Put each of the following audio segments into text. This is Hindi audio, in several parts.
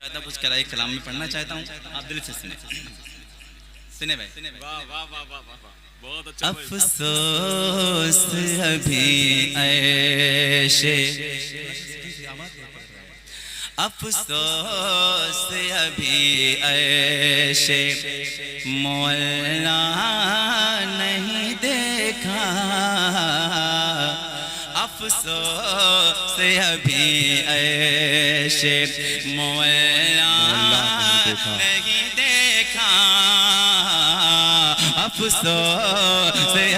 कुछ कराए कलाम में पढ़ना चाहता हूँ, आप दिल से सुने सुने भाई। वाह वाह वाह वाह वाह, बहुत अच्छा। अफसोस अभी ऐशे, अफसोस अभी ऐशे मौला नहीं देखा, अफसोस अभी ऐशे मौला नहीं देखा, अफसोस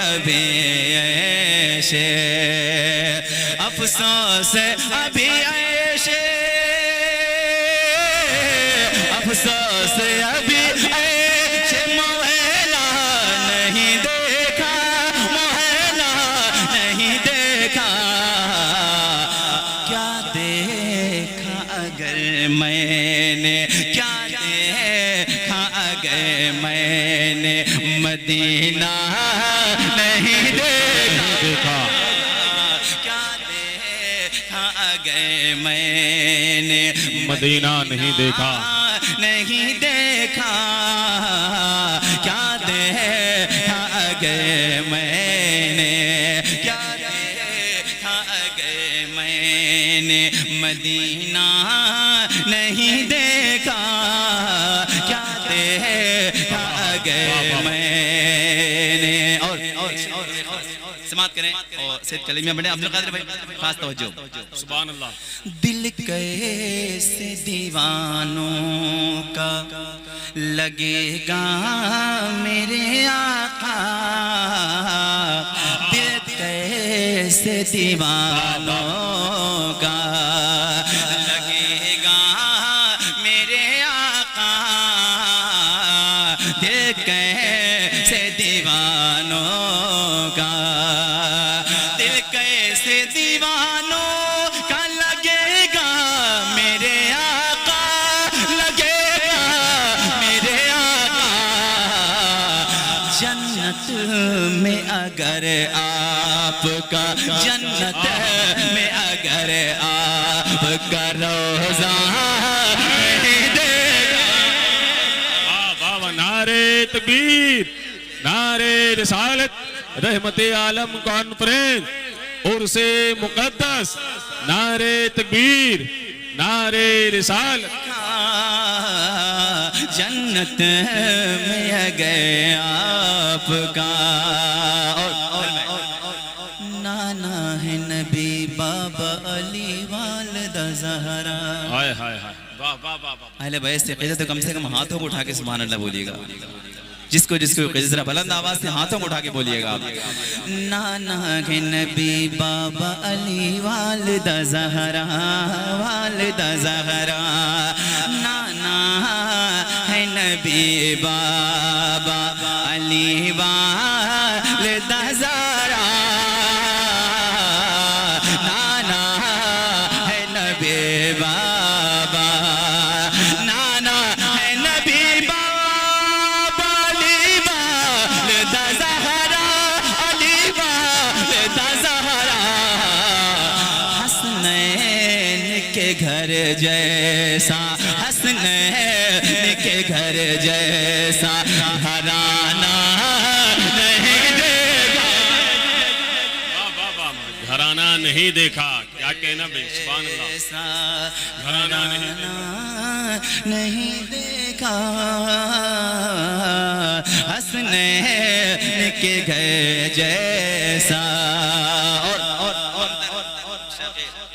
अभी ऐशे, अफसोस अभी ऐशे, अफसोस अभी ऐशे मौला नहीं देखा, मौला नहीं देखा। क्या देखा अगर मैंने, क्या देखा अगर मैंने मदीना नहीं देखा, क्या देखा अगर मैंने मदीना नहीं देखा, नहीं देखा, क्या देखा अगर मैंने, क्या देखा अगर मैंने मदीना नहीं देखा, क्या देखा अगर मैंने। और समाप्त करें और सिर्फ कलीमियां बने। अब्दुल कादिर भाई खास तवज्जो। सुभान अल्लाह। दिल कैसे दीवानों का लगेगा मेरे आका, दिल कैसे दीवानों का लगेगा मेरे आका, दिल कैसे दीवानों का, दिल कैसे दीवानों का लगेगा मेरे आका, लगेगा मेरे आका। जन्नत में अगर आपका, जन्नत में अगर आपका रोज़ा नहीं देगा। वाह वाह, नारे तकबीर, नारे रिसालत, रहमते आलम कॉन्फ्रेंस, उर्से मुकद्दस, नारे तकबीर, नारे रिसालत। जन्नत में अगर आपका नाना है नबी बाबा अली वालिदा ज़हरा। हाय हाय हाय, वाह वाह वाह वाह। अहले बैत से क़िज़्ज़त तो कम से कम हाथों को उठा के सुभान अल्लाह बोलिएगा। जिसको जिसको क़िज़्ज़त बुलंद आवाज से हाथों को उठा के बोलिएगा आप। नाना है नबी बाबा अली वालिदा ज़हरा, वालिदा ज़हरा। नाना है नबी बाबा अली वालिदा ज़हरा, नाना है नबी बाबा, नाना है नबी बाबा अली वालिदा ज़हरा, अली वालिदा ज़हरा। हसनैन के घर जैसा, हसनैन के घर जैसा घराना नहीं देखा। वाह वाह वाह, घराना नहीं देखा, क्या कहना भाई, सुभान अल्लाह। घराना नहीं देखा, हसनैन के घर जैसा।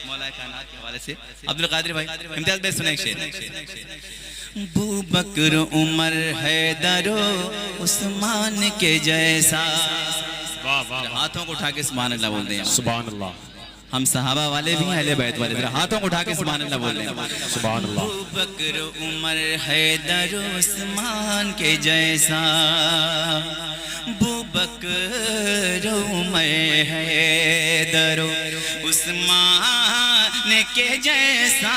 मौला कायनात के हवाले से अब्दुल कादिर भाई इम्तियाज भाई सुने एक शेर। बू बकर उमर हैदरो उस्मान के जैसा। वाह वाह, हाथों को उठा के सुभान अल्लाह बोलते हैं। सुभान अल्लाह। हम सहाबा वाले भी हैं, अहले बैत वाले, जरा हाथों को उठा के सुभान अल्लाह बोल रहे हैं। सुभान अल्लाह। अबू बकर उमर हैदर उस्मान के जैसा, अबू बकर उमर हैदर उस्मान के जैसा,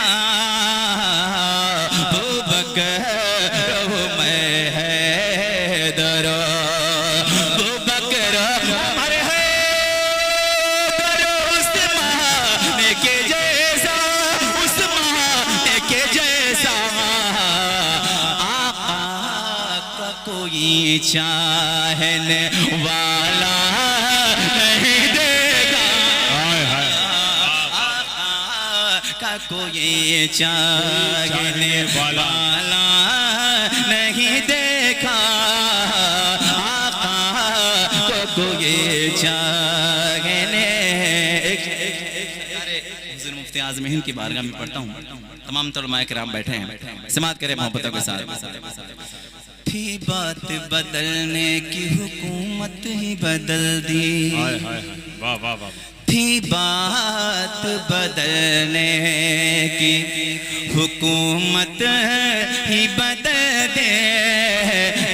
अबू बकर उमर हैदर, अबू बकर उमर हैदर उस्मान के जैसा, उस्मान के जैसा। कोई चाहने वाला नहीं देखा, का कोई चाहने वाला नहीं देखा, आका को कोई चाहने। हुज़ूर मुफ्ती आज़म हिंद की बारगाह में पढ़ता हूँ, तमाम उलमाए किराम बैठे हैं, समाअत करें मोहब्बतों के साथ। थी बात बदलने की हुकूमत ही बदल दी, वाह वाह वाह। थी बात बदलने की हुकूमत ही बदल दे,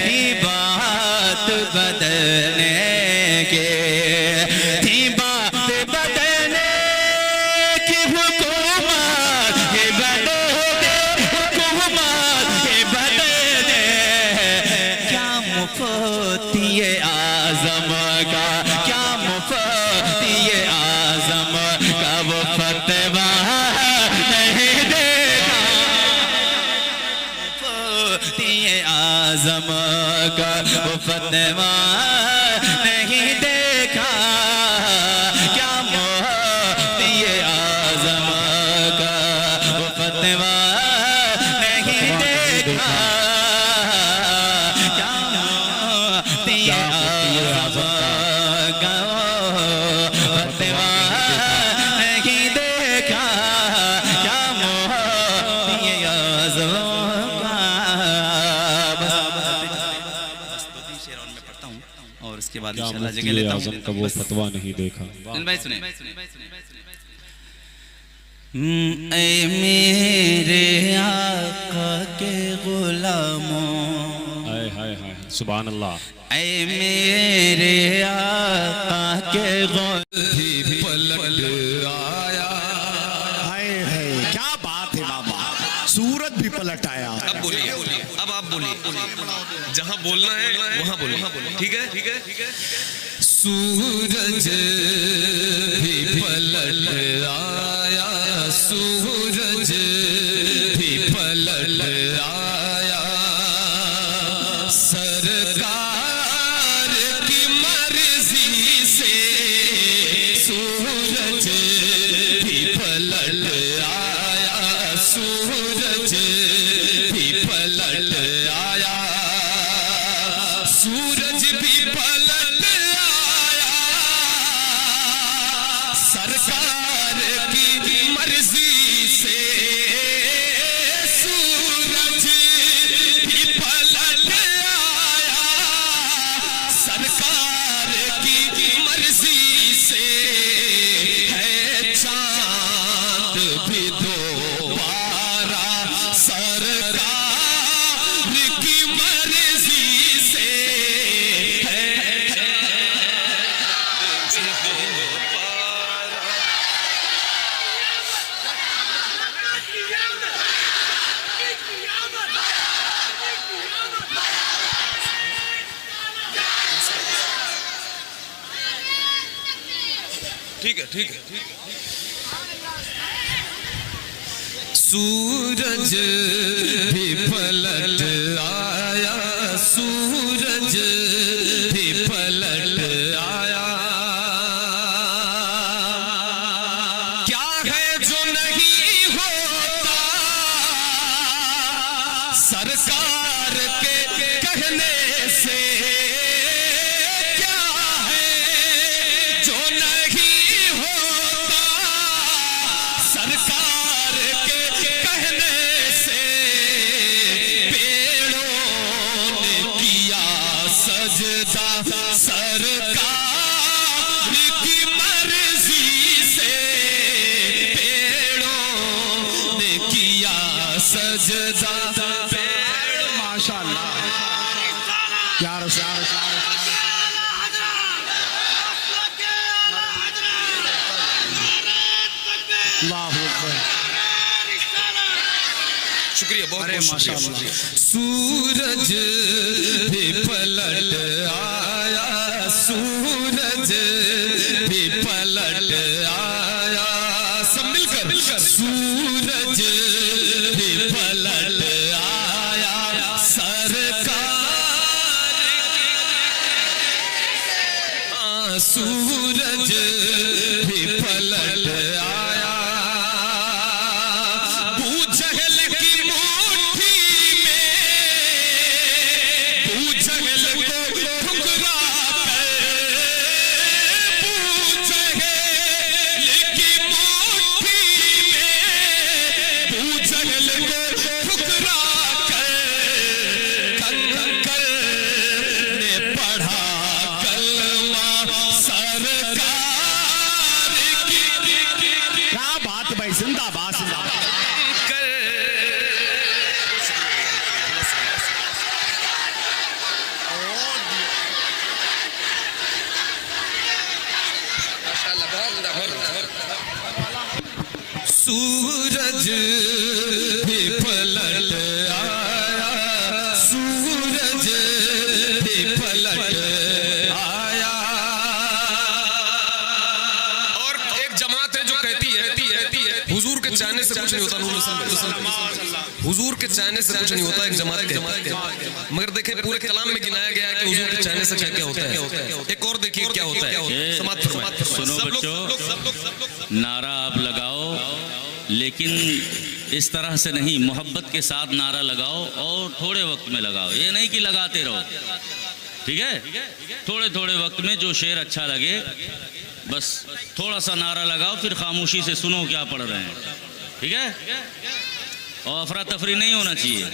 थी बात बदलने के, थी बात बदलने की हुकूमत ही बदल दे, हुकूमत ही बदल दे। क्या मुफ्ती आज़म का, क्या मुफ्ती आज़म का वो फतवा नहीं देखा, मुफ्ती आज़म का वो फतवा नहीं देखा, क्या मुफ्ती आज़म का वो फतवा नहीं देखा, क्या मुफ्ती आज़म का फतवा नहीं देखा, क्या मुफ्ती आज़म का। बस दो तीन शेर और मैं पढ़ता हूँ और उसके बाद इंशाअल्लाह जगह लेता हूँ। आज़म का वो फतवा नहीं देखा। भाई सुने, ऐ मेरे आका के गुलामों, हाय हाय हाय सुभान अल्लाह। ऐ मेरे आका के पलट आया, हाय हाय क्या बात है बाबा, सूरज भी पलट आया। अब बोलिए, अब आप बोलिए, जहां बोलना है वहां बोलिए, ठीक है ठीक है ठीक है। सूरज भी पलट आया, सूरज भी पलट आया, सरकार की मर्जी से सूरज भी पलट आया, सूरज भी पलट आया, सूरज भी पलट आया, सरकार की मर्जी से सूरज भी पलट आया, सरकार की मर्जी से है चांद भी दोबारा, सरकार की मर्जी से है। ठीक है ठीक है। सूरज भी पलट आया, सूरज भी पलट आया, क्या है जो नहीं होता सरकार के कहने से, क्या है जो नहीं होता सरकार के कहने से, पेड़ों ने किया सजदा सरकार की मर्जी से, पेड़ों ने किया सजदा। माशाअल्लाह यार शुक्रिया, बहुत बहुत शुक्रिया। सूरज भी पलट आया, सूरज भी पलट आया, सब मिलकर सूरज भी पलट आया, सरकार सूरज भी पलट आया, बूझल की मुट्ठी में बूझल को ठुकरा कर, बूझल की मुट्ठी में बूझल को ठुकरा कर, कंकर ने पढ़ा कलमा सरकार की। क्या बात भाई, जिंदाबाद जिंदाबाद। सूरज भी पलट आया, सूरज भी पलट आया। और एक जमात है जो कहती है हुजूर के चाहने से कुछ नहीं होता, हुजूर के चाहने से कुछ नहीं होता। एक जमात कहती है, मगर देखे पूरे कलाम में गिनाया गया है कि हुजूर के चाहने से क्या क्या होता है। एक और देखिए क्या होता है। समाप्त फरमाइए। सुनो बच्चों, नारा आप लगाओ, लेकिन इस तरह से नहीं, मोहब्बत के साथ नारा लगाओ और थोड़े वक्त में लगाओ। ये नहीं कि लगाते रहो, ठीक है? थोड़े थोड़े वक्त में जो शेर अच्छा लगे बस थोड़ा सा नारा लगाओ, फिर खामोशी से सुनो क्या पढ़ रहे हैं, ठीक है? और अफरा तफरी नहीं होना चाहिए।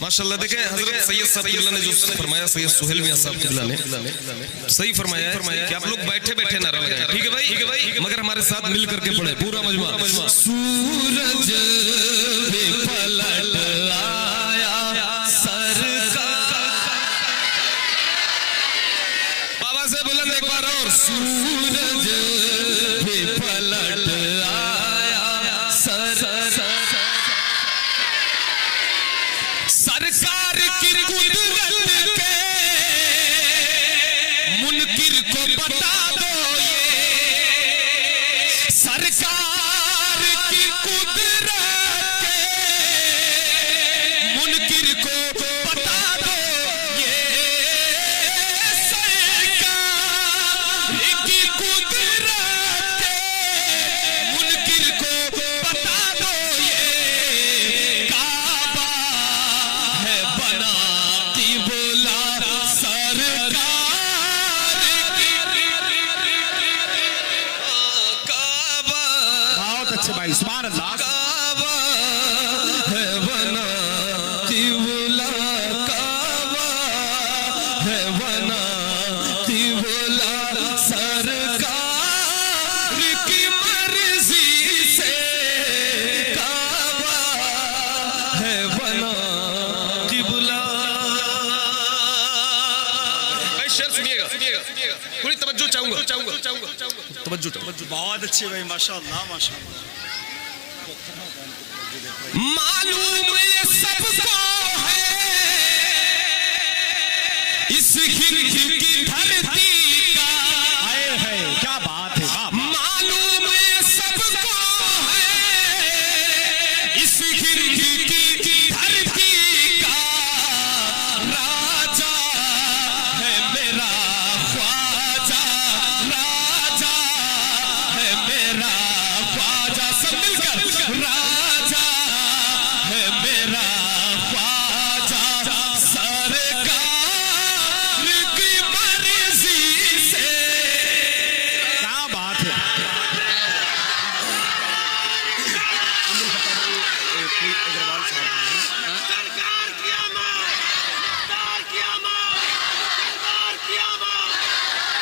माशाल्लाह देखें हजरत सैयद साहब किबला ने जो फरमाया, सैयद सुहेल मियां साहब किबला ने सही फरमाया कि आप लोग बैठे बैठे नारा लगाएं, ठीक है भाई, मगर हमारे साथ मिल करके पढ़े पूरा मजमा। सूरज भी पलट आया, सरकार। बाबा से बुलंद एक बार और, सूरज भी पलट आया, सरकार की कुदरत के मुनकिर को बता दो ये, सरकार की कुदरत के मुनकिर को बता दो ये, सरकार की कुदरत के मुनकिर को बता दो ये, काबा है बना की बोला सरकार की, काबा बहुत अच्छे भाई, सुभान अल्लाह। काबा है बना की बोला, काबा है बना की बोला सरकार की मर्जी से, काबा है बना की बोला। भाई शेर सुनिएगा, थोड़ी तवज्जो चाहूंगा, तवज्जो। बहुत अच्छे भाई, माशाअल्लाह माशाअल्लाह। मालूम ये सबको है इस हिंद की धरती का, हाय हाय क्या बात है, वाह वाह। मालूम ये सबको है इस हिंद की धरती का, राजा है मेरा ख्वाजा, राजा है मेरा ख्वाजा, सब मिलकर राजा है मेरा ख्वाजा, सरकार की मर्जी से। क्या बात है।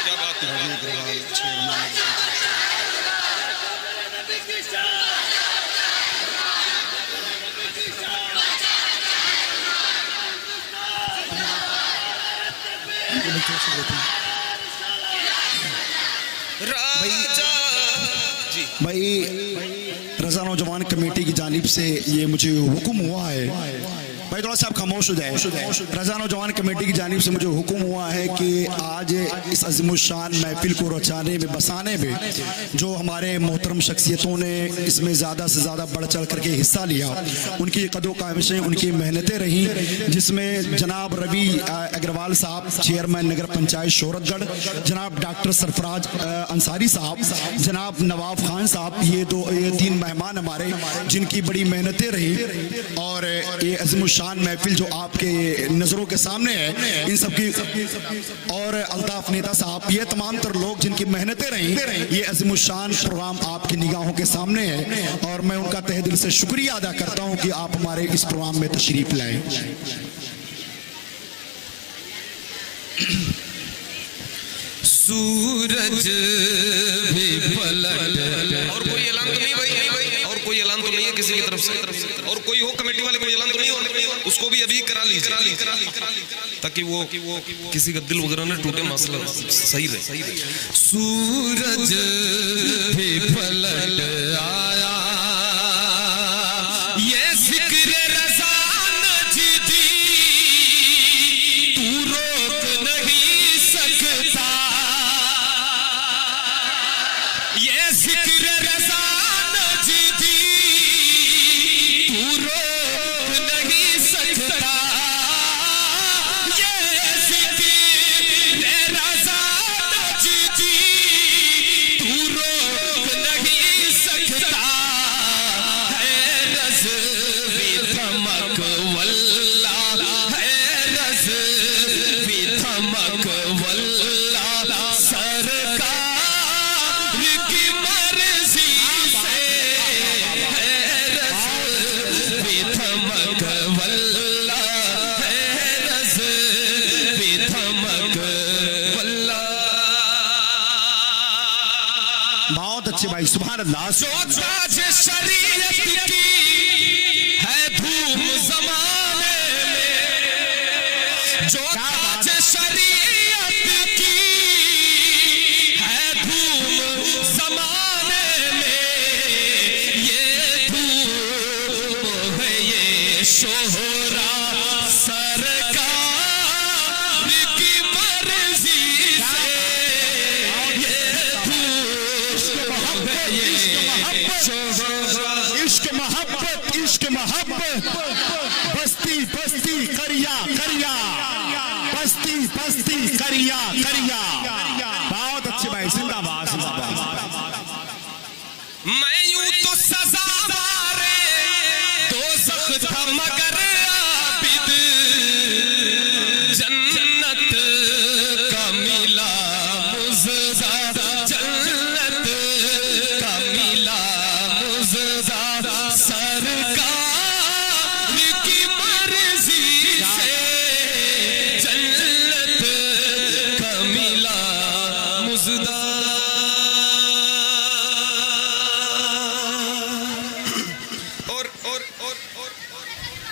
क्या बात है। राजा जी भाई रजा नौजवान कमेटी की जानिब से ये मुझे हुक्म हुआ है भाई थोड़ा सा आप खामोश हो जाए। रजा नौजवान कमेटी की जानिब से मुझे हुक्म हुआ है कि आज इस अज़ीमुश्शान महफिल को रचाने में, बसाने में जो हमारे मोहतरम शख्सियतों ने इसमें ज़्यादा से ज़्यादा बढ़ चढ़ करके हिस्सा लिया, उनकी कदो काविशें, उनकी मेहनतें रहीं, जिसमें जनाब रवि अग्रवाल साहब चेयरमैन नगर पंचायत शोहरतगढ़, जनाब डॉक्टर सरफराज अंसारी साहब, जनाब नवाब खान साहब, ये 3 मेहमान हमारे जिनकी बड़ी मेहनतें रही। और ये अज़ीमुश्शान महफिल जो आपके नज़रों के सामने है, इन सब की, और अल्ताफ नेता साहब, ये तमाम तर लोग जिनकी मेहनतें रही, ये अज़ीमुश्शान प्रोग्राम आपकी निगाहों के सामने है। और मैं उनका तहे दिल से शुक्रिया अदा करता हूँ कि आप हमारे इस प्रोग्राम में तशरीफ लाए। सूरज भी पलट, और कोई ऐलान तो नहीं भाई, और कोई ऐलान तो नहीं है किसी की तरफ से, और कोई हो कमेटी वाले कोई ऐलान तो नहीं हो, उसको भी अभी करा लीजिए ताकि वो किसी का दिल वगैरह न टूटे, मसला सही रहे। सूरज भी पलट आया, ये जिक्र रज़ा नजदी तू रोक नहीं सकता, ये जिक्र रज़ा नजदी तू रोक नहीं सकता, ये जिक्र रज़ा नजदी तू रोक नहीं सकता, है रज़ भी धमक वल्ला, है रज़ भी धमक वल्ला, सरकार की मर्जी से, है रज़ भी धमक वल्ला, है रज़ भी धमक वल्ला। बहुत अच्छे भाई, सुभान अल्लाह। जो ताज शरीयत की है धूम ज़माने में, जो ताज शरीयत की है धूम ज़माने में, ये धूम है ये शोहरा सरकार की मर्जी से, ये धूम है ये शोहरा। इश्क मोहब्बत, इश्क मोहब्बत, बस्ती बस्ती करिया करिया, बस्ती बस्ती करिया करिया। बहुत अच्छे भाई, जिंदाबाद जिंदाबाद। मैं यूं तो सज़ावारे दोज़ख था मगर आबिद, जन्नत का मिला मुज़दा, जन्नत का मिला मुज़दा, सरकार की मर्जी से, जन्नत का मिला मुज़दा।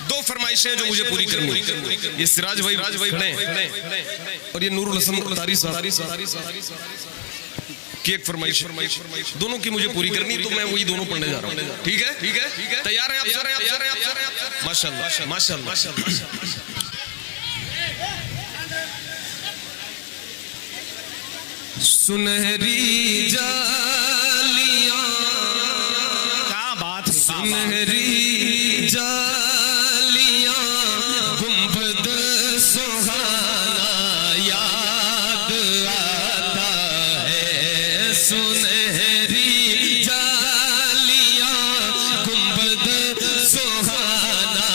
दो फरमाइशें जो मुझे पूरी करनी है। ये सिराज भाई खड़े हैं और ये नूरुल हसन तारी साहब की एक फरमाइश, दोनों की मुझे पूरी करनी, तो मैं वही दोनों पढ़ने जा रहा हूँ। ठीक है, तैयार हैं आप? माशाअल्लाह माशाअल्लाह। सुनहरी जालियां, क्या बात है, सुनहरी जालियां, गुंबद सुहाना याद आता है, सुनहरी जालियां, गुंबद सुहाना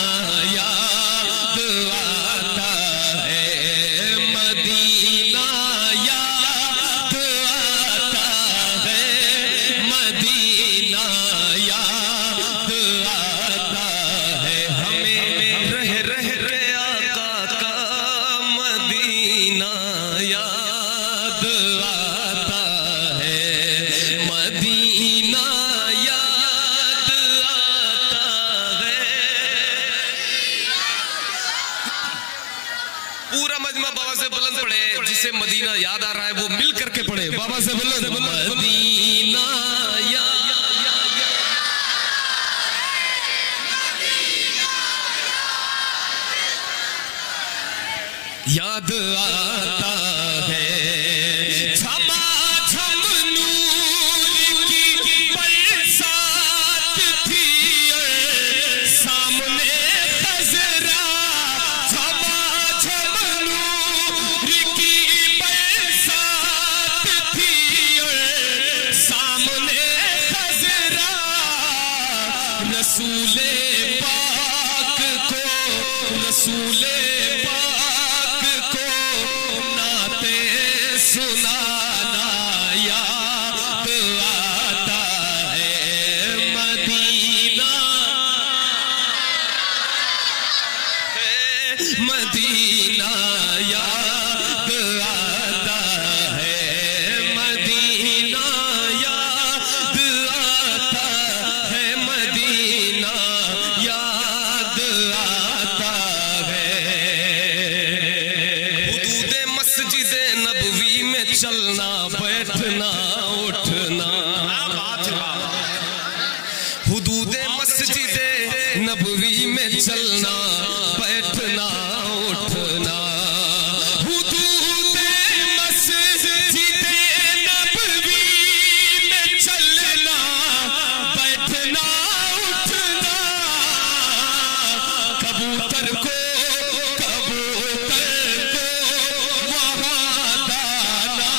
याद आता है, मदीना याद आता है, मदीना याद आता है, हमें रह रह के आका का मदीना याद आता है, मदीना याद आता है। पूरा मजमा बाबा से बुलंद पढ़े, जिसे मदीना याद आ रहा है वो मिल करके पढ़े, बाबा से बुलंद, मदीना याद। याद आता है झमाझम नूर की बरसात थी सामने खजरा झमाझम नूर की बरसात थी सामने खजरा रसूले पाक को रसूले पाक को नाते सुनाना याद आता है मदीना है मदीना याद आता है मदीना याद आता है मदीना याद आता है हुदूद मस्जिद नबवी में चलना बैठना उठना हुदूद मस्जिद नबवी में चलना बैठना उठना हुदूद मस्जिद नबवी में चलना बैठना उठना कबूतर को वहाँ दाना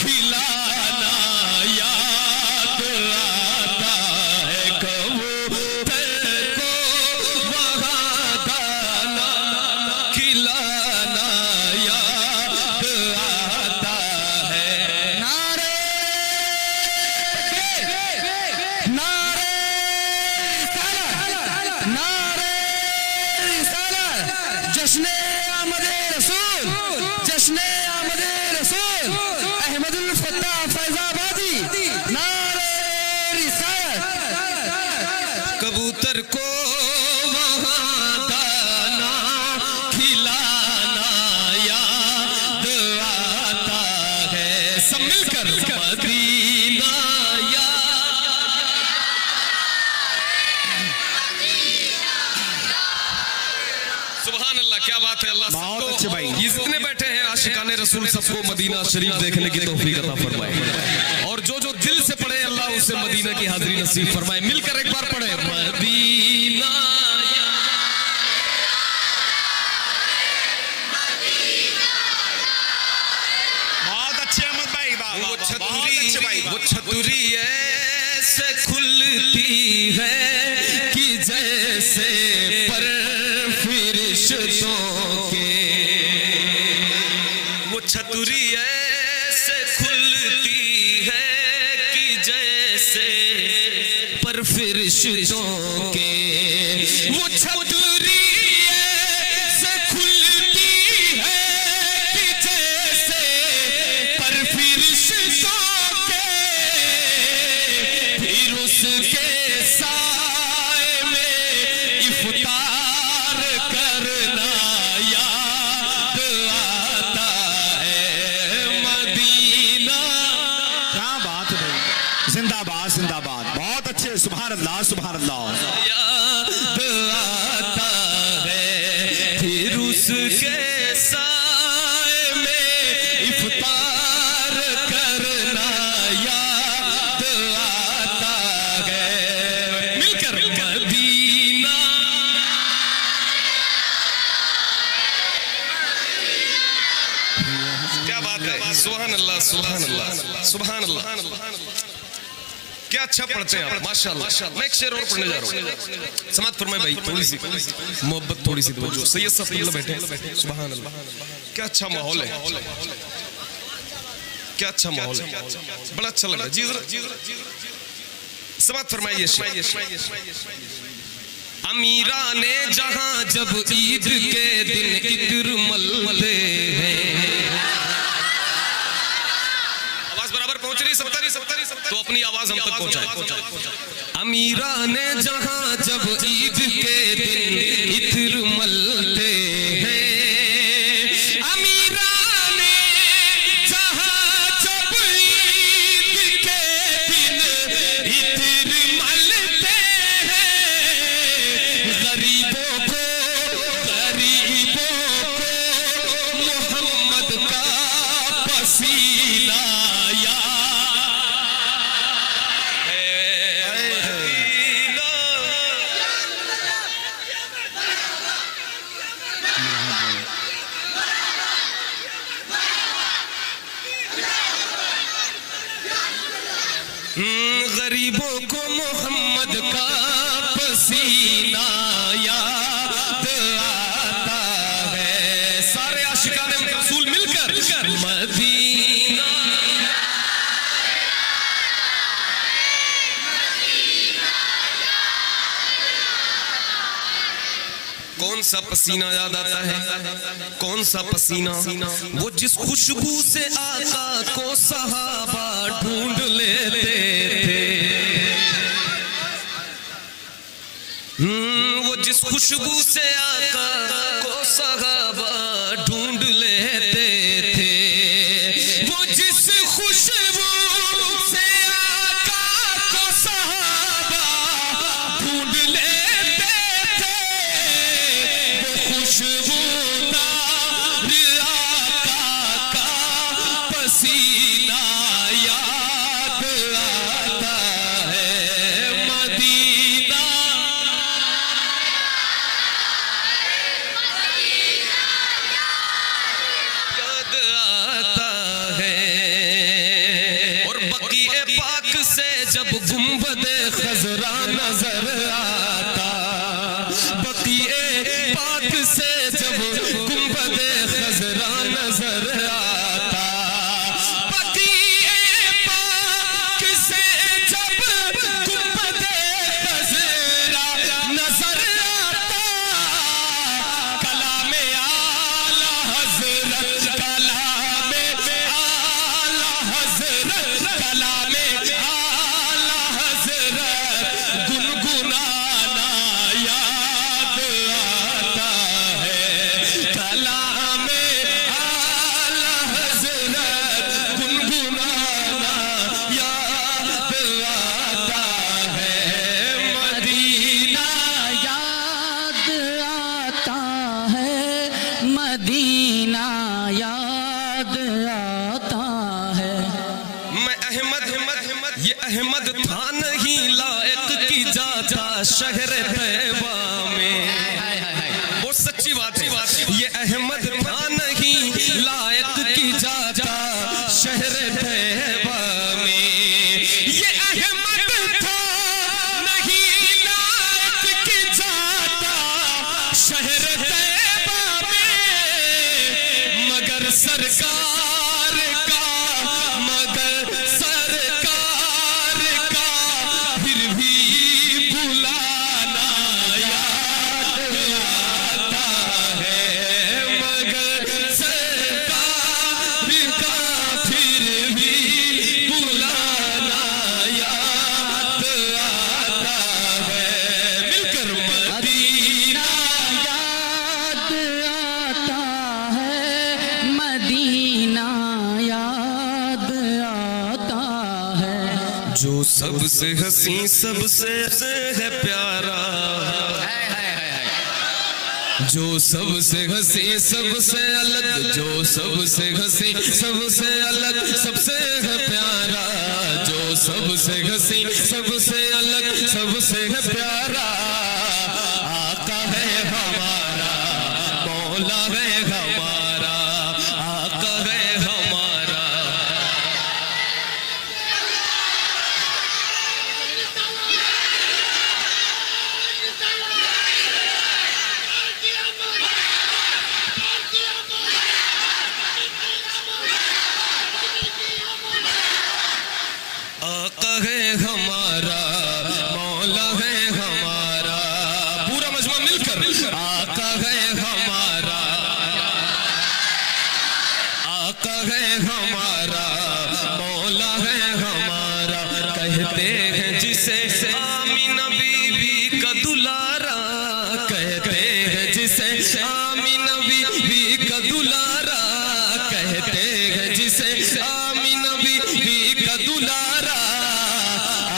खिलाना याद आता है कबूतर को वहाँ दाना खिलाना याद आता है नारे नारे नारे जश्ने आमदे रसूल जश्ने आमदे रसूल अहमदुल फत्ताह फैजाबादी नारे रिसालत कबूतर को वहाँ दाना खिलाना याद आता है सब मिलकर मदीना सुभान अल्लाह क्या बात है अल्लाह बहुत सबको अच्छे भाई। ये जितने बैठे हैं आशिकाने रसूल सबको मदीना शरीफ देखने की तौफीक अता फरमाए और जो जो दिल से पढ़े अल्लाह उसे मदीना की हाजिरी नसीब फरमाए मिलकर एक बार पढ़े मदीना बहुत अच्छे अहमद भाई वो छतुरी ऐसे खुलती है कि जैसे पर फिरिश्तों के वो छतुरी ऐसे खुलती है कि जैसे पर फिरिश्तों के वो छतुरी ऐसे खुलती है कि जैसे पर फिरिश्तों के फिर उसके साए में इफ्तार करना याद आता है मदीना क्या बात है भाई जिंदाबाद जिंदाबाद बहुत अच्छे सुभान अल्लाह सुभान अल्लाह याद आता है फिर उसके साए में इफ्तार करना याद आता है मिलकर मदीना क्या बात है सुभान अल्लाह सुभान अल्लाह सुभान अल्लाह क्या अच्छा पढ़ते हैं आप माशाल्लाह मैं एक शेर और पढ़ने जा रहा हूँ समात फरमाए भाई थोड़ी सी मोहब्बत थोड़ी सी तवज्जो सैयद साहब अब्दुल्ला बैठे हैं सुभान अल्लाह क्या अच्छा माहौल है क्या अच्छा माहौल है बड़ा अच्छा लग रहा है जी समात फरमाइए अमीरा ने जहां जब ईद के दिन इत्र मलते हैं आवाज बराबर पहुंच रही सबता तो अपनी आवाज हम तक पहुंचाए अमीरा ने जहां जब ईद के दिन इत्र मलते हैं अमीरा ने जहां जब ईद के दिन इत्र मलते हैं गरीबों को रकीबों को मोहम्मद का पसीना याद आता है। सारे आशिकाने रसूल मिलकर मदीना कौन सा पसीना याद आता है? कौन सा पसीना? वो जिस खुशबू से आका को सहाबा ढूंढ लेते थे। वो जिस खुशबू से आका को सहाबा ढूंढ लेते थे। वो जिस खुशबू से आका को सहाबा ढूंढ लेते थे, खुशबूदार आका का पसीना याद आता है। मदीना याद आता है। और बकीए पाक से जब गुंबदे खजरा नजर आता, बकीए पाक से जब गुंबदे खजरा नजर आता, बकीए पाक से जब गुंबदे खजरा नजर आता, कलामे आला हजरत, कलामे आला हजरत, कलामे आला हजरत गुनगुनाना याद आता है। कलामे आला हजरत गुनगुनाना याद आता है। मदीना याद आता है, मदीना याद आता है। मैं अहमद, ये अहमद था नहीं लायक की जाता शहर तैबा में। वो सच्ची बात है। ये अहमद था नहीं लायक की जाता शहर तैबा में। ये अहमद था नहीं लायक की जाता शहर तैबा में, मगर सरकार का, मगर सरकार का फिर भी बुलाना याद आता है। मगर सरकार का फिर भी बुलाना याद आता है। मिलकर मदीना याद आता है, मदीना याद आता है। जो सबसे हसी सबसे है प्यारा, जो सबसे हसी सबसे अलग, जो सबसे हसी सबसे अलग सबसे है प्यारा, जो सबसे हसी सबसे अलग सबसे है प्यारा, आका है हमारा, मौला है हमारा, आका है हमारा। आका है हमारा, मौला है हमारा। पूरा मजमा मिलकर आका है हमारा, आका है हमारा, मौला है हमारा। कहते हैं जिसे आमीना बीबी का दुलारा, कहते हैं जिसे आमीना बीबी का दुलारा, कहते हैं जिसे आमीना बीबी का दुलारा।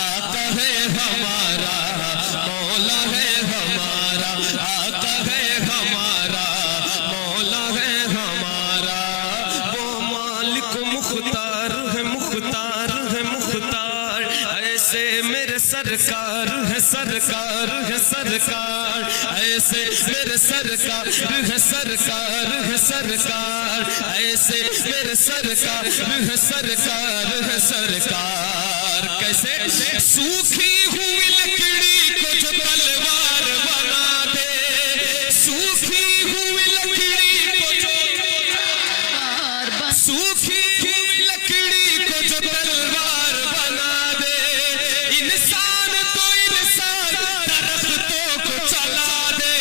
आका है हमारा, मौला है हमारा, आका है हमारा, मौला है हमारा। वो मालिक मुख्तार है, मुख्तार है, मुख्तार। ऐसे मेरे सरकार है, सरकार है, सरकार। ऐसे मेरे सरकार है, सरकार है, सरकार। ऐसे मेरे सरकार है, सरकार है, सरकार। कैसे सूखी हुई लकड़ी को जो तलवार बना दे, सूखी हुई लकड़ी को जो सूखी हुई लकड़ी को जो तलवार बना दे, इंसान तो इंसान दरख्तों को चला दे,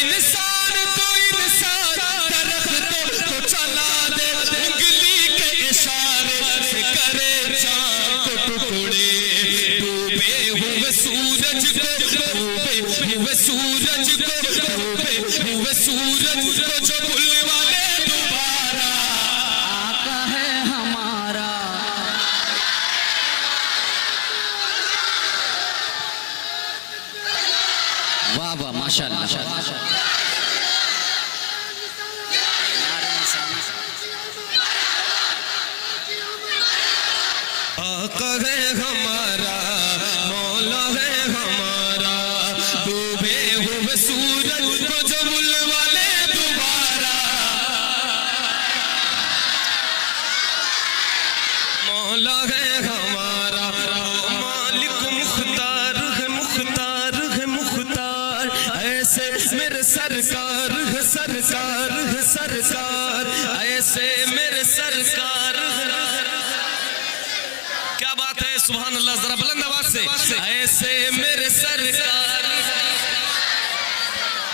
इंसान तो इंसान दरख्तों को चला दे, उंगली के इशारे से करे चांद को टुकड़े, डूबे हुए सूरज को, डूबे हुए सूरज को, डूबे हुए सूरज को जो बुलवा ले दोबारा। आका है हमारा। वाह वाह माशाअल्लाह। आका है हमारा, मौला है हमारा, डूबे हुए सूरज को जो बुलवा ले दोबारा। मौला है हमारा, मालिक मुख्तार है, मुख्तार है, मुख्तार, ऐसे मेरे सरकार है, सरकार है, सरकार, ऐसे मेरे सरकार है। क्या बात है, सुभान अल्लाह, जरा बुलंद आवाज से, ऐसे मेरे सरकार,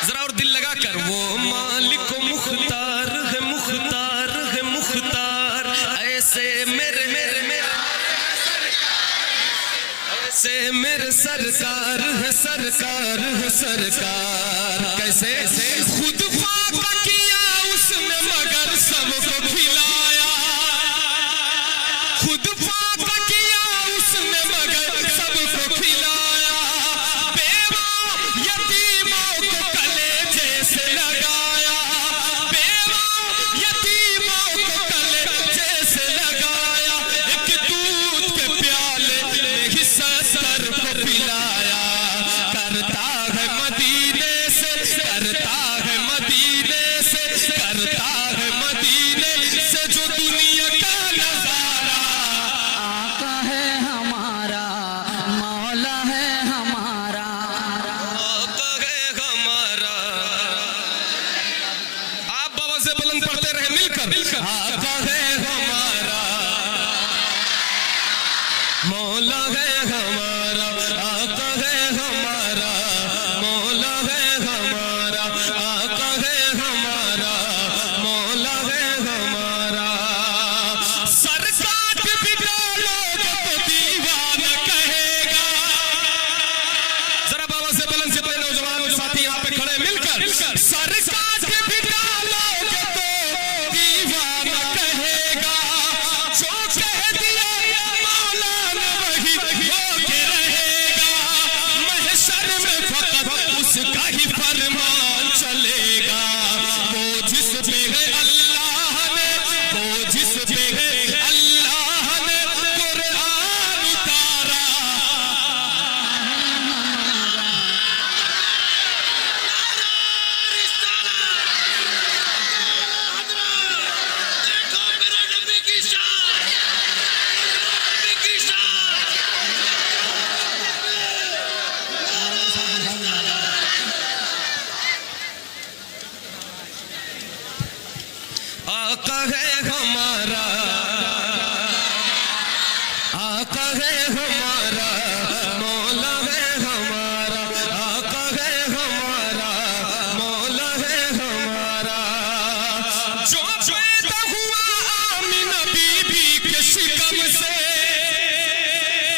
जरा और दिल लगा कर, वो मालिक मुख्तार है, मुख्तार है, मुख्तार, ऐसे मेरे मेरे मेरे ऐसे मेरे सरकार है, सरकार है, सरकार, कैसे खुद फाका किया उसने मगर सबको खिलाया, खुद फाका किया उसने मगर सबको खिलाया, बेवा यतीमों को कलेजे से लगाया, बेवा यतीमों को कलेजे से लगाया, एक दूध के प्याले में ही 70 को पिलाया, करता है मदीने से, करता है मदीने से, करता है मदीने से जो दुनिया का नजारा। आका है हमारा, मौला है हमारा। आका है हमारा, आप बाबा से बुलंद पढ़ते रहे मिलकर, आका है हमारा, मौला है हमारा, आका है हमारा, मौला है हमारा, आका है हमारा, मौला है हमारा। सरकार भी डालोगे तो दीवाना कहेगा, जरा बाबा से बुलंद से बड़े नौजवान साथी यहाँ पे खड़े मिलकर, सरकार भी डालोगे तो दीवाना कहेगा, जो कह दिया मौला ने वही होके रहेगा, महशर में फकत उसका ही फरमान चलेगा, वो जिस पे है अल्लाह ने, वो जिस पे है अल्लाह ने कुरान उतारा। आका है हमारा, आका है हमारा, मौला है हमारा, आका है हमारा, मौला है हमारा, जो पैदा हुआ आमिना बीबी के शिकम से,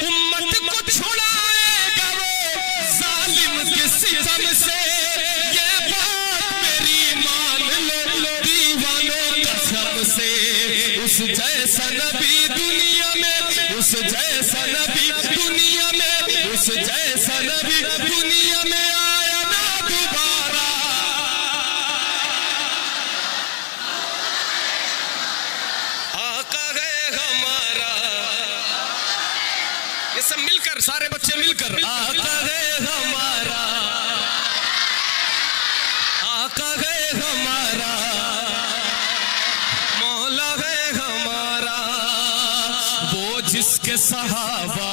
उम्मत को छुड़ाएगा वो जालिम के सितम से, ये बात मेरी मान लो दीवानों कसम से, उस जैसा नबी दुनिया में, उस जैसा नबी दुनिया में, उस जैसा नबी दुनिया में आया ना दोबारा। आका है हमारा, ये सब मिलकर, सारे बच्चे मिलकर, आका है हमारा, आका है हमारा, मौला है हमारा, वो जिसके सहाबा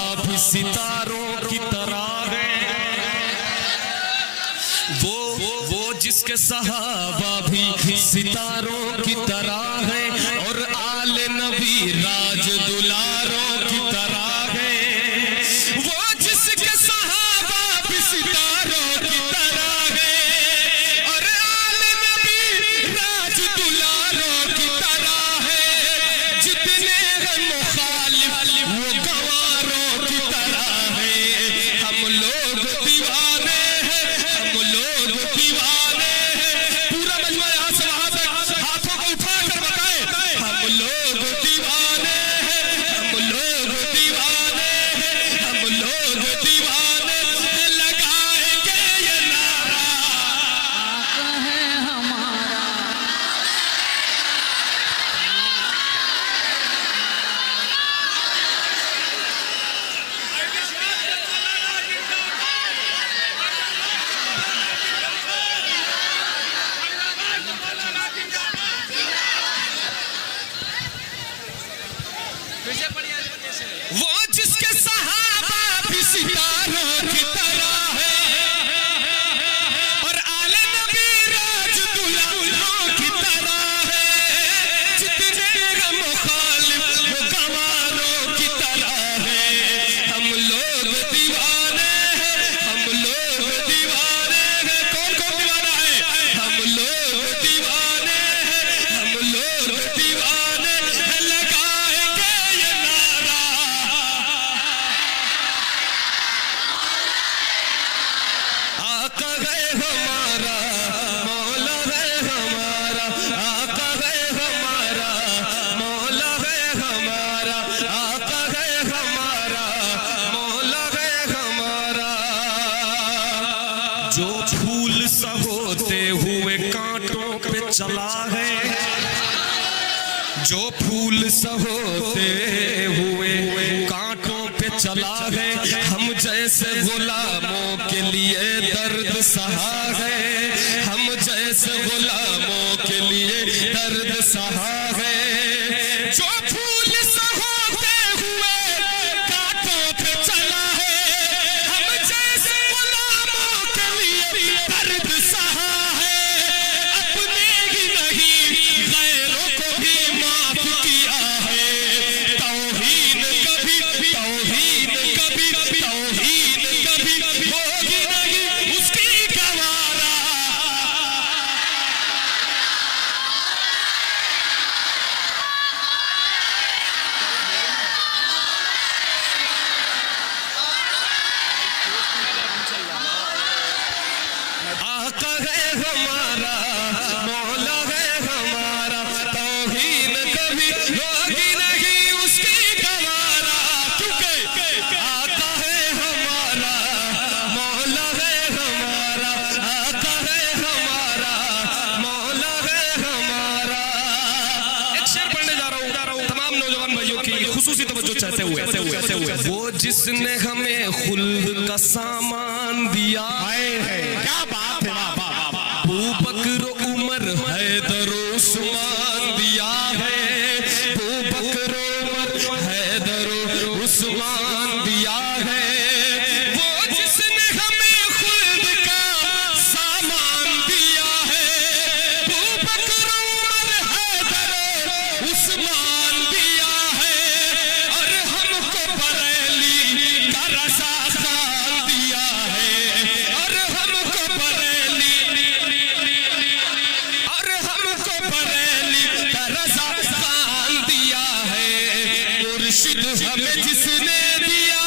सितारों की तरह है। वो जिसके सहाबा भी सितारों की तरह है और आले नबी राज दुलारों की तरह है। वो जिसके सहाबा भी सितारों की तरह है और आले नबी राज दुलारों की तरह है। जितने हैं मुखालिफ वो गवारों की तरह है। हम लोग दीवाने हैं, हम लोग दीवाने हैं। पूरा मजमा यहाँ से वहां तक हाथों को उठाकर बताए, हम लोग दीवाने हैं, हम लोग दीवाने हैं, हम लोग दीवाने हैं। लगाएंगे ये नारा आका है हमारा। वो जिसके सहाबा भी सितारों की तरह है और आले नबी राज दुलारों की तरह है। जितने हैं मुखालिफ वो गवारों की तरह है। हम लोग दीवाने हैं, हम लोग दीवाने हैं। कौन कौन दीवाना है? हम लोग दीवाने हैं, हम लोग दीवाने हैं। लगाएंगे ये नारा आका है हमारा, मौला है हमारा। आका है हमारा, मौला है हमारा। आका है हमारा, मौला है हमारा। जो फूल सा होते हुए कांटों पे चला है, जो फूल सा होते हुए कांटों पे चला है। हम जैसे गुलामों के लिए दर्द सहा है, हम जैसे गुलामों के लिए दर्द सहा है। जो फूल सा होते हुए कांटों पे चला है, हम जैसे गुलामों के लिए दर्द सहा है। अपने ही नहीं गैरों को भी माफ किया है। तौहीन कभी तौहीन कभी तौहीन कभी होगी नहीं उसकी गवारा। आका है हमारा, मौला है हमारा। तौहीन कभी होगी नहीं उसकी गवारा। क्योंकि आका है हमारा, मौला है हमारा। आका है हमारा, मौला है हमारा। एक शेर पढ़ने जा रहा हूँ तमाम नौजवान भाइयों की खुसूसी तवज्जो चाहते हुए। वो जिसने हमें खुल्द का सामान दिया है। क्या बात है, वाह वाह वाह। अबू बकर उमर हैदर उस्मान दिया है। अबू बकर उमर हैदर उस्मान दिया है। वो जिसने हमें खुल्द का सामान दिया है। अबू बकर उमर हैदर उस्मान दिया है और हमको बरेली का रज़ा खान दिया है। और हमको बरेली का रज़ा खान दिया है। मुर्शिद हमें जिसने दिया,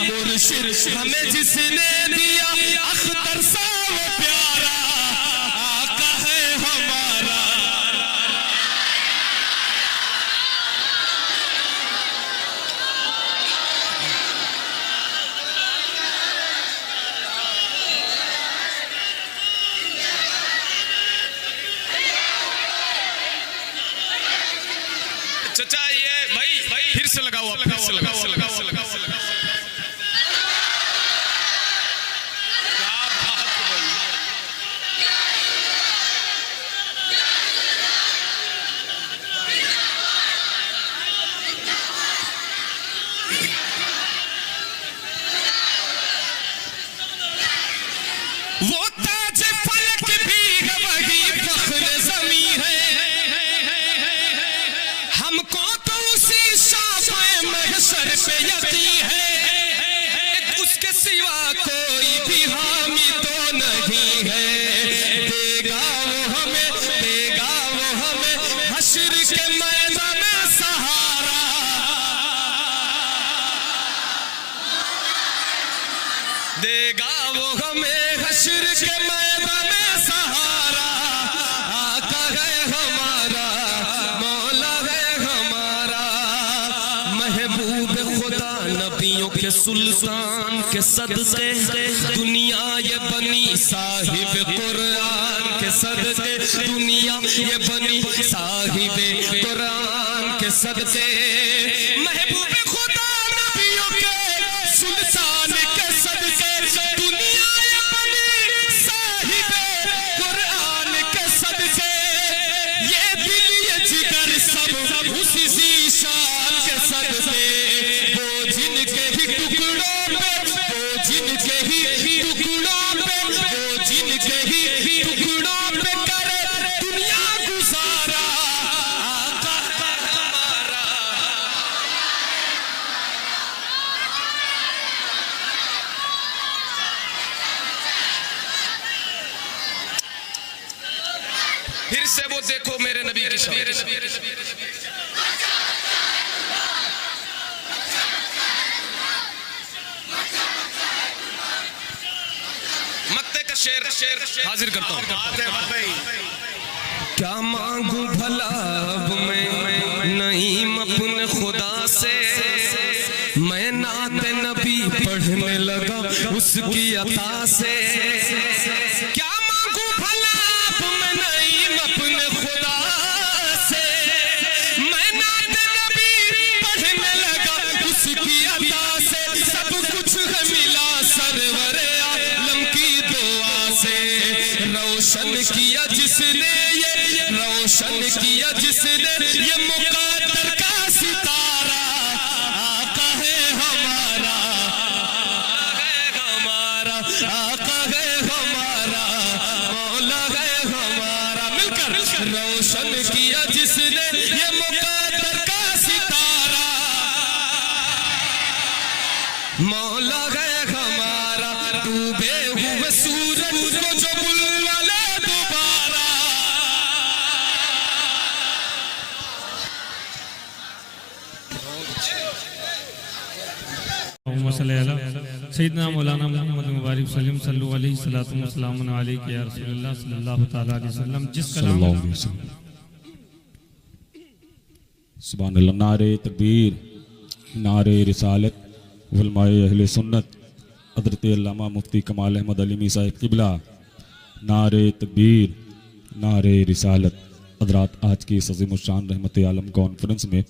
मुर्शिद हमें जिसने दिया, अख्तर सा वो प्यारा आका है हमारा। चचा ये भाई फिर से लगाओ, फिर से लगाओ। वो ताज फलक भी है वही फख्र ज़मी है, हमको तो उसी शाफ़े महशर पे यकीन है, उसके सिवा कोई भी हामी तो नहीं है। देगा वो हमें हश्र के मैदान में सहारा, देगा वो हमें हश्र के मैदान में सहारा। आका है हमारा, मौला है हमारा, महबूब खुदा नबियों के सुल्तान के सदक़े दुनिया ये बनी साहिब कुरान के सदक़े, दुनिया ये बनी साहिब कुरान के सदक़े, महबूब खुदा नबियों के सुल्तान के सदक़े दुनिया ये बनी साहिब कुरान के सदक़े। ये दिल ये जिगर सब उसी ज़ीशान के सदक़े, वो जिनके ही टुकड़ों पे, वो जिनके ही टुकड़ों पे, वो जिनके ही टुकड़ों पे करे दुनिया गुजारा। आका हमारा फिर से वो देखो मेरे नबी की शान। मक्ते का शेर हाजिर करता हूँ। क्या मांगू भला अब मैं नईम अपने खुदा से, मैं नाते नबी पढ़ने लगा उसकी अता से। क्या मांगू भला अब मैं नईम अपने खुदा से, मैं नाते नबी पढ़ने लगा उसकी अता से। सब कुछ है मिला सरवर आलम की दुआ से, रोशन किया जिसने ये, रोशन किया जिसने ये मुक़द्दर का सितारा। आका है हमारा, आका है हमारा, मौला है हमारा, मिलकर रोशन किया जिसने ये मुक़द्दर का सितारा। मौला है हमारा, डूबे हुए सूरज को जो बुलवा ले दोबारा। सैयदना मौलाना मोहम्मद मुबारक सल्लम सल्लल्लाहु अलैहि सल्लम सलाम अलैहि या रसूलुल्लाह सल्लल्लाहु तआला अलैहि वसल्लम। जिस कलाम सुभान अल्लाह। नारे तकबीर, नारे रिसालत, उलमाए अहले सुन्नत हज़रत अल्लामा मुफ्ती कमाल अहमद अलीमी साहिब किबला, नारे तकबीर, नारे रिसालत। हज़रात, आज की इस अज़ीमुश्शान रहमत आलम कॉन्फ्रेंस में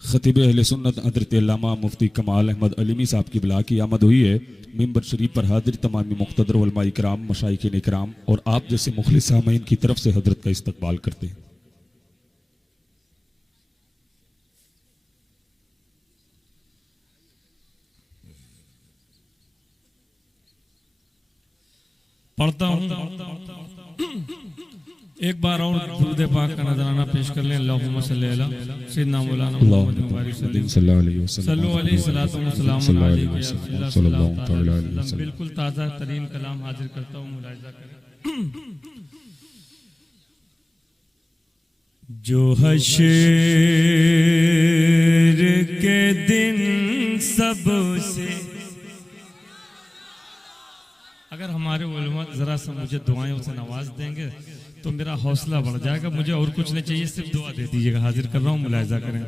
ख़तीब अहले सुन्नत हज़रत अल्लामा मुफ्ती कमाल अहमद अलीमी साहब किबला की आमद हुई है। मिंबर शरीफ पर हाजिर तमामी मुक़्तदर उलमाए किराम, मशाइख़ इकराम और आप जैसे मुखलिस सामीन की तरफ से हज़रत का इस्तकबाल करते हैं। पढ़ता हूँ, एक बार और दुरूद पाक का नजराना पेश कर लें। अल्लाहुम्मा सल्ली अला सय्यिदना मौलाना मुहम्मद मुबारक सल्लल्लाहु अलैहि वसल्लम। बिल्कुल ताज़ा तरीन कलाम हाजिर करता हूँ, मुलाहिज़ा करें। जो हश्र के दिन सबसे, अगर हमारे उलमा जरा सा मुझे दुआएं से नवाज देंगे तो मेरा हौसला बढ़ जाएगा। मुझे और कुछ नहीं चाहिए, सिर्फ दुआ दे दीजिएगा। हाजिर कर रहा हूँ, मुलाहिज़ा करें।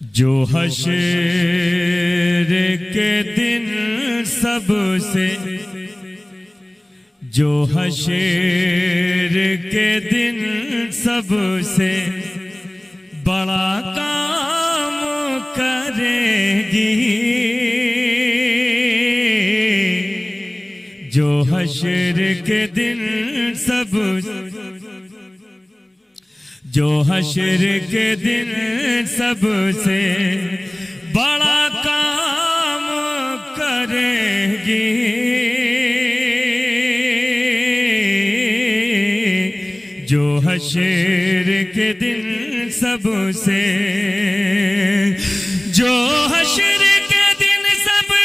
जो हश्र के दिन सबसे, जो हश्र के दिन सबसे बड़ा काम करेगी, जो हश्र के दिन सब, जो हश्र के दिन सबसे बड़ा काम करेगी। हशर के दिन सबसे, जो हशर के दिन सबसे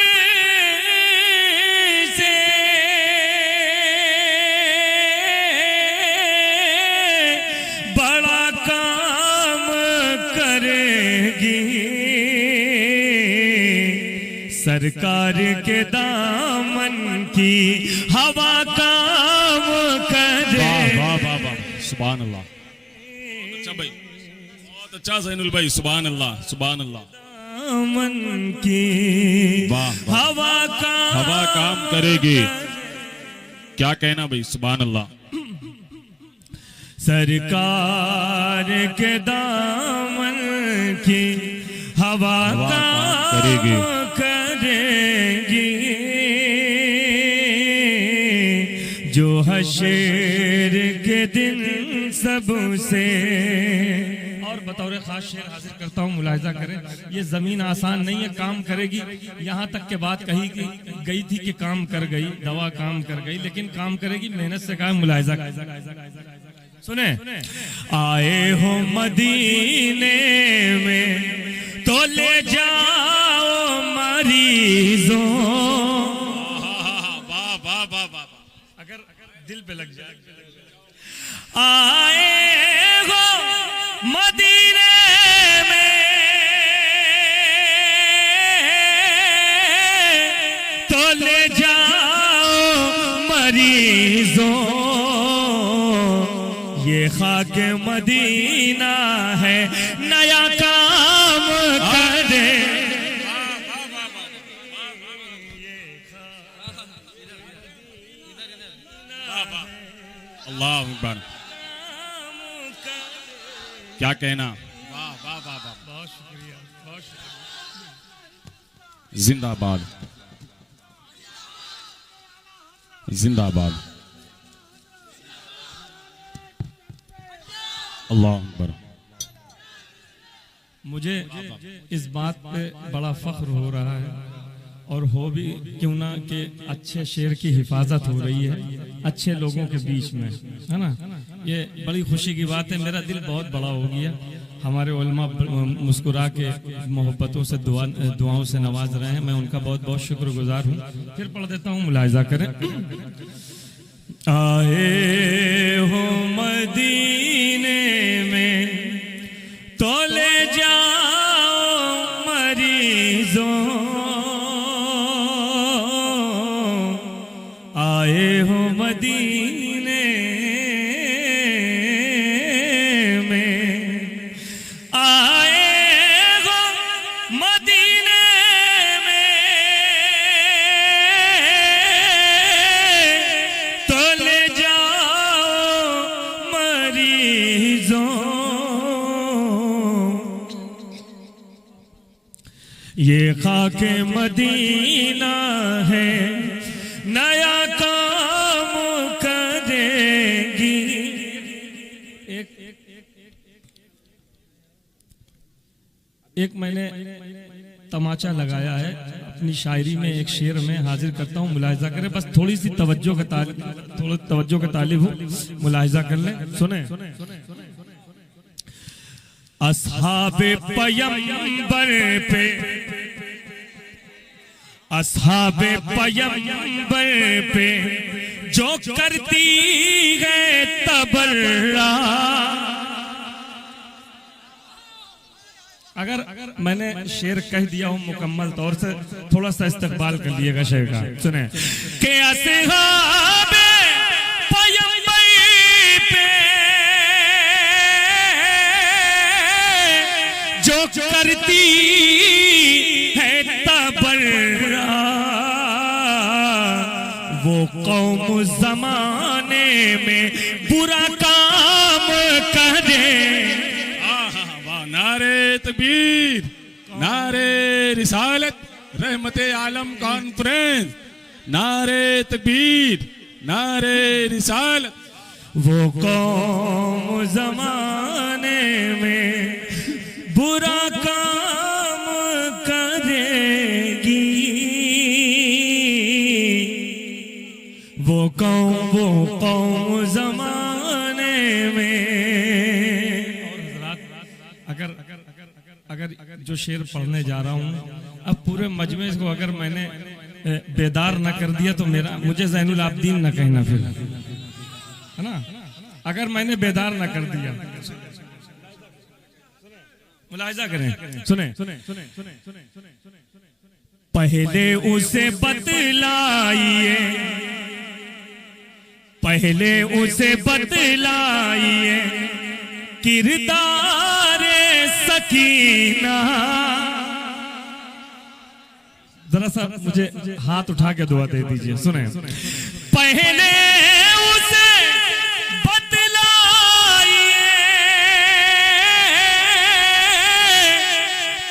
बड़ा काम करेगी, सरकार के दामन की हवा काम करे। वाह वाह वाह, सुभान अल्लाह। अच्छा भाई, बहुत अच्छा ज़ैनुल भाई, सुभान अल्लाह सुभान अल्लाह। दामन की वाह वाह, हवा काम करेगी, क्या कहना भाई, सुभान अल्लाह। सरकार के दामन की हवा काम करेगी, जो हशर के दिन सबसे। और बतौर खास शेर हाजिर करता हूँ, मुलाहिजा करें, ये जमीन आसान नहीं है, काम करेगी। यहाँ तक के बात कही कि गई थी कि काम कर गई, दवा काम कर गई, लेकिन काम करेगी, मेहनत से काम। मुलाहिजा सुने, आए हो मदीने में तो ले जाओ मरीजों। वाह वाह वाह वाह, अगर दिल पे लग जाए। आए हो मदीने में तो ले जाओ मरीजों, ये खाके मदीना है, नया काम करे। अल्लाह अकबर, क्या कहना। वाह वाह वाह वाह, बहुत शुक्रिया, बहुत शुक्रिया। जिंदाबाद जिंदाबाद, अल्लाह अकबर। मुझे इस बात पे बड़ा फख्र हो रहा है, और हो भी क्यों ना कि अच्छे शेर की हिफाजत हो रही है अच्छे लोगों के बीच में, है ना। ये बड़ी खुशी की बात है, मेरा दिल बहुत बड़ा हो गया। हमारे उलमा मुस्कुरा के मोहब्बतों से दुआओं से नवाज रहे हैं, मैं उनका बहुत बहुत शुक्रगुजार हूँ। फिर पढ़ देता हूँ, मुलाहिजा करें। आए हो मदीने में तो ले जाओ मरीजों, आए हो मदीने में, आए हो मदीने में तो ले जाओ मरीजों, ये खाके मदीना है, नया काम करेगी। एक मैंने तमाचा लगाया है अपनी शायरी में, एक शेर में हाजिर करता हूँ, मुलाहिजा करें। बस थोड़ी सी तवज्जो का तालिब हो, मुलाहिजा कर लें। सुने, अस्हाबे पयंबर पे, अस्हाबे पयंबर पे जो करती है तबर्रा। अगर मैंने शेर कह दिया हूं मुकम्मल तौर से, थोड़ा सा इस्तकबाल कर लिएगा शेर का। सुने के अस्हाबे पयंबर पे जो करती है तबर्रा, वो कौम जमाने में बुरा काम करे। नारे तकबीर, नारे रिसालत, रहमत आलम कॉन्फ्रेंस, नारे तकबीर, नारे रिसालत। वो कौम जमाने में बुरा काम करेगी, वो कौम जमाने में अगर जो शेर पढ़ने जा रहा हूँ, अब पूरे मजमे को अगर मैंने बेदार न कर दिया तो मुझे ज़ैनुल आबदीन न कहना फिर, है ना। अगर मैंने बेदार न कर दिया, मुलाहिजा करें, सुने। पहले उसे बतलाइए, पहले उसे बतलाइए किरदार सकीना। जरा सा मुझे हाथ उठा के दुआ दे दीजिए, सुने। पहले उसे बतलाइए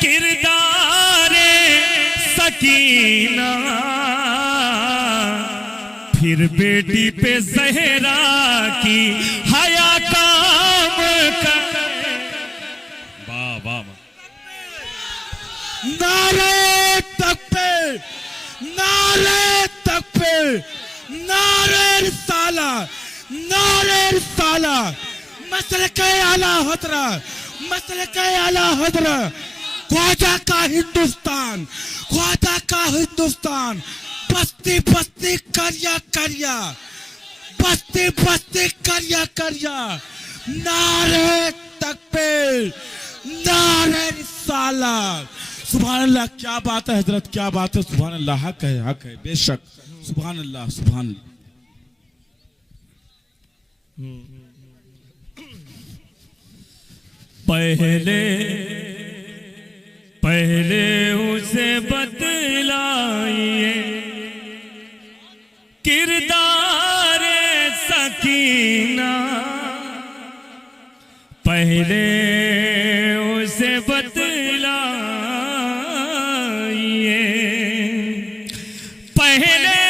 किरदार सकीना, फिर बेटी पे ज़हरा की हया काम कर। वाह वाह। नारे तकबीर, नारे तकबीर, नारे रिसाला, नारे रिसाला, मसलके आला हजरा, मसलके आला हजरा, ख्वाजा का हिंदुस्तान, ख्वाजा का हिंदुस्तान, बस्ती बस्ती करिया करिया, बस्ती बस्ती करिया करिया, नारे तकबीर, नारे रिसाला। सुभान अल्लाह, क्या बात है हजरत, क्या बात है, सुभान अल्लाह, हक है बेशक, सुभान अल्लाह, सुभान अल्लाह। पहले उसे बतलाइए किरदार सकीना, पहले उसे बतलाइए, पहले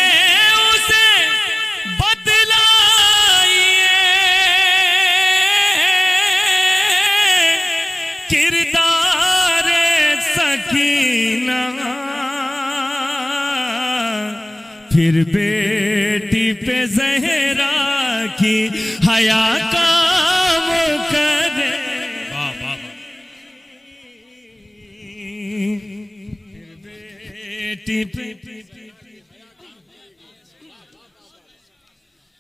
उसे बतलाइए किरदार सकीना, फिर बेटी पे ज़हरा की हया काम करे। वाह वाह। फिर बेटी पे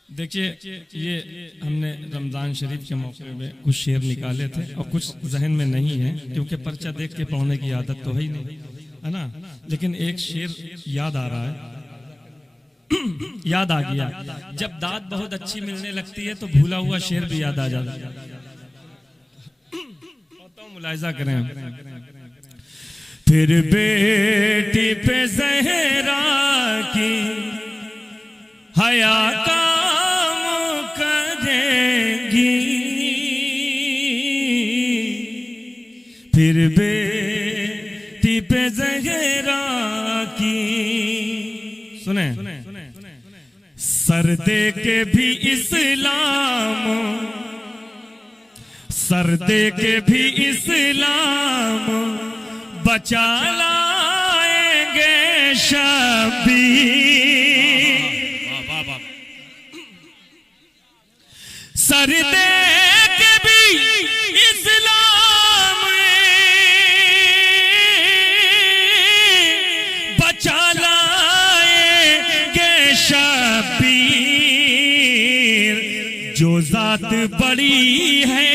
देखिए, ये हमने रमज़ान शरीफ के मौके में कुछ शेर निकाले थे और कुछ जहन में नहीं है, क्योंकि पर्चा देख के पढ़ने की आदत तो है ही नहीं, है ना। लेकिन एक शेर याद आ रहा है, याद आ गया। जब दाद बहुत अच्छी मिलने लगती है तो भूला हुआ शेर भी याद आ जाता है। तो मुलाहिजा करें। फिर बेटी पे ज़हरा की हया काम करेगी, फिर बेटी पे ज़हरा की, सुने, सर दे के भी इस्लाम, सर दे के भी इस्लाम बचा लाएंगे शबीर, सर दे के भी इस्लाम बचा लाएंगे शबीर, जो जात बड़ी है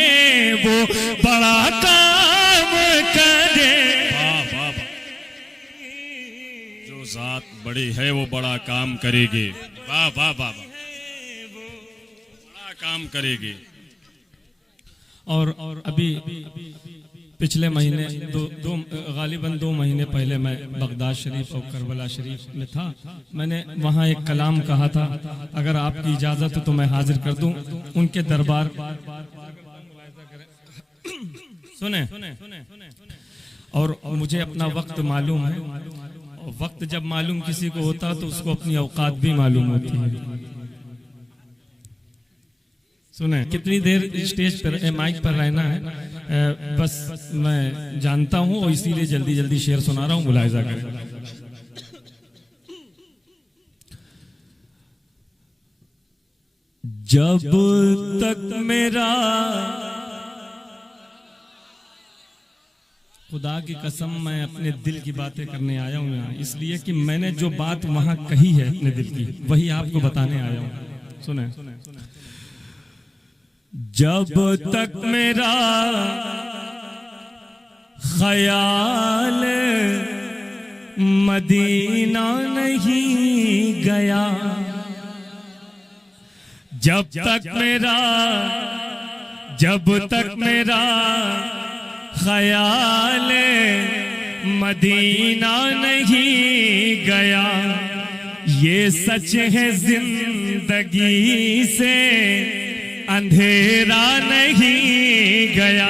वो बड़ा काम करे। जो जात बड़ी है वो बड़ा काम करेगी। वाह वाह वाह, बड़ा काम करेगी। और अभी पिछले महीने गालिबन 2 महीने पहले मैं बगदाद शरीफ और करबला शरीफ में था। मैंने वहाँ एक कलाम कहा था, अगर आपकी इजाज़त हो तो मैं हाजिर कर दूं उनके दरबार। सुने, और मुझे अपना वक्त मालूम है, और वक्त जब मालूम किसी को होता तो उसको अपनी औकात भी मालूम होती है। सुने, कितनी देर स्टेज पर माइक पर रहना है, बस मैं जानता हूं और इसीलिए जल्दी जल्दी शेर सुना रहा हूं, मुलाहिजा करें। जब तक मेरा, खुद खुदा की कसम मैं अपने दिल की बातें करने आया हूँ यहाँ, इसलिए कि मैंने जो बात वहां कही है अपने दिल की वही आपको बताने आया हूँ। सुने, जब तक मेरा ख्याल मदीना नहीं गया, जब तक मेरा ख्याल मदीना नहीं गया, ये सच है जिंदगी से अंधेरा नहीं गया।